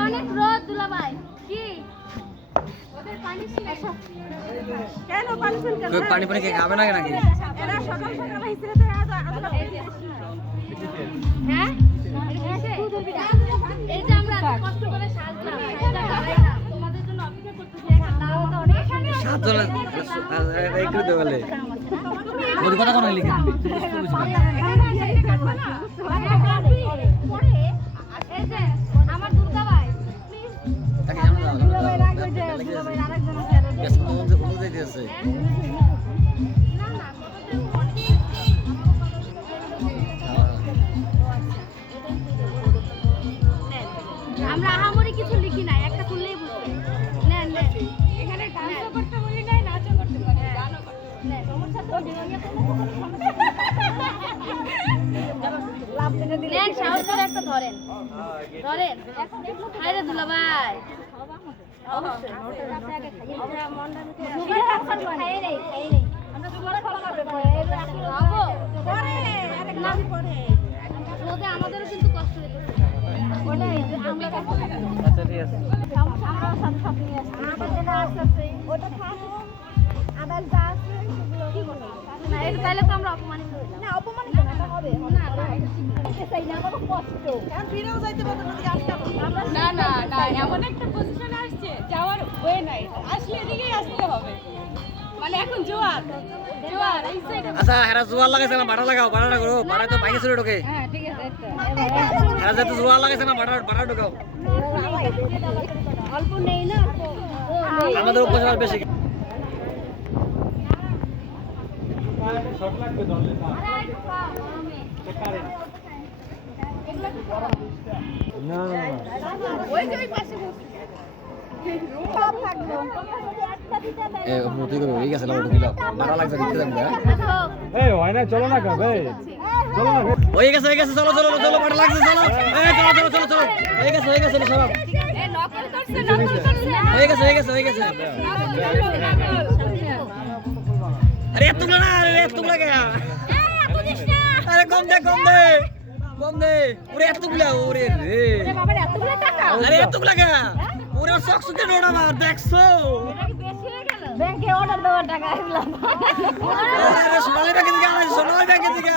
অনেক রোদ দুলাভাই কি কেন পানি পানি কে খাবে না নাকি? এরা সকাল সকাল আইছে হ্যাঁ এই যে আমরা কষ্ট করে সাজলাম তোমাদের জন্য অপেক্ষা করতেছি এখন নাও তো অনেক সাতজন একটু দে বলে ওই কথা কোন লিখে আমার দুর্গা ভাই তাকে জানা দাও দুর্গা ভাই রাখবে যে দুর্গা ভাই আরেকজন আছে গ্যাস কোন কোন দিতেছে আমরা আহামরি কিছু লিখি নাই একটা খুললেই বুঝবে নেন নেন এখানে গানও করতে বলি নাই নাচও করতে বলি গানও করতে নেন সমস্যা তো দিনে লাভ দিনে দিলে নেন সাহস করে একটা ধরেন ধরেন আরে দুলা ভাই অবশ্যই আমরা মন্ডা নিতে সুগার খাই নেই আমরা সুগার খাওয়াবে পরে আরে না পরে রোদে আমাদেরও কিন্তু কষ্ট হইতেছে ওটাই আমরা আচ্ছা ঠিক আছে আমরাও সাথে সাথে নিয়ে আসছি আমাদের যেটা আসছে ওটা থাকো আদার যা আছে সেগুলো কি বলবো না এটা তাহলে তো আমরা অপমানিত হইলাম না অপমানিত না এটা হবে না না এটা চাই না আমার কষ্ট এখন ফিরেও যাইতে পারবো না আটকাবো না না না এমন একটা পজিশনে আসছে যাওয়ার ওয়ে নাই আসলে এদিকেই আসতে হবে মানে এখন জোয়ার জোয়ার এই সাইডে আচ্ছা হেরা জোয়ার লাগাইছে না বাড়া লাগাও বাড়া করো বাড়া তো ভাঙে ছিল ঢোকে হ্যাঁ ঠিক আছে হেরা যেহেতু জোয়ার লাগাইছে না বাড়া ঢোকাও অল্প নেই না আমাদের উপজেলার বেশি ওই যে ওই পাশে সব থাকবো এ মুতি করে হয়ে গেছে লাগা ঢুকিলাম বাড়া লাগছে দেখতে যাবেন এই হয় না চলো না বে চলো না হয়ে গেছে চলো চলো চলো বাড়া লাগছে চলো এই চলো চলো চলো চলো হয়ে গেছে সব এ নকল করছে নকল করছে হয়ে গেছে আরে এতগুলো না আরে এতগুলো কে আরে কম দে ওরে এতগুলো ওরে রে বাবা এতগুলো টাকা আরে এতগুলো কে ওরে সক সুকে নোড়া মার দেখছো ব্যাংকে অর্ডার দেওয়ার টাকা এগুলো আরে সোনালী ব্যাংকে দিকে আয় সোনালী ব্যাংকে দিকে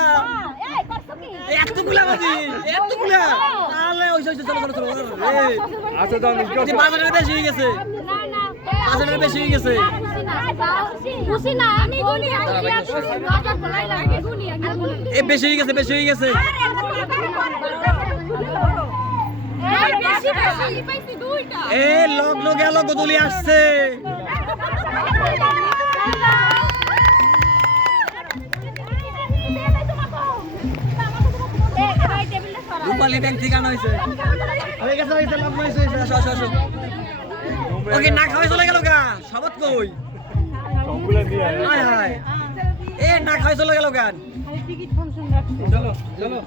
এই করছো কি এতগুলো বাজি এতগুলো তাহলে ওই চলো রে আচ্ছা দাও যে বাজারে বেশি হয়ে গেছে না না বাজারে বেশি হয়ে গেছে খুশি না আমি গুনি বাজার বলাই লাগে গুনি এ বেশি হয়ে গেছে এই বেশি বেশি পাইছি দুইটা এ লগ্ন গেল গদুলি আসছে রূপালী ব্যাংক ঠিকানা হয়েছে হয়ে গেছে লাভ হয়েছে আসো ওকে না খাওয়াই চলে গেল গা সবত কই সবগুলো দিয়ে হায় হায় এ না খাওয়াই চলে গেল গান চলো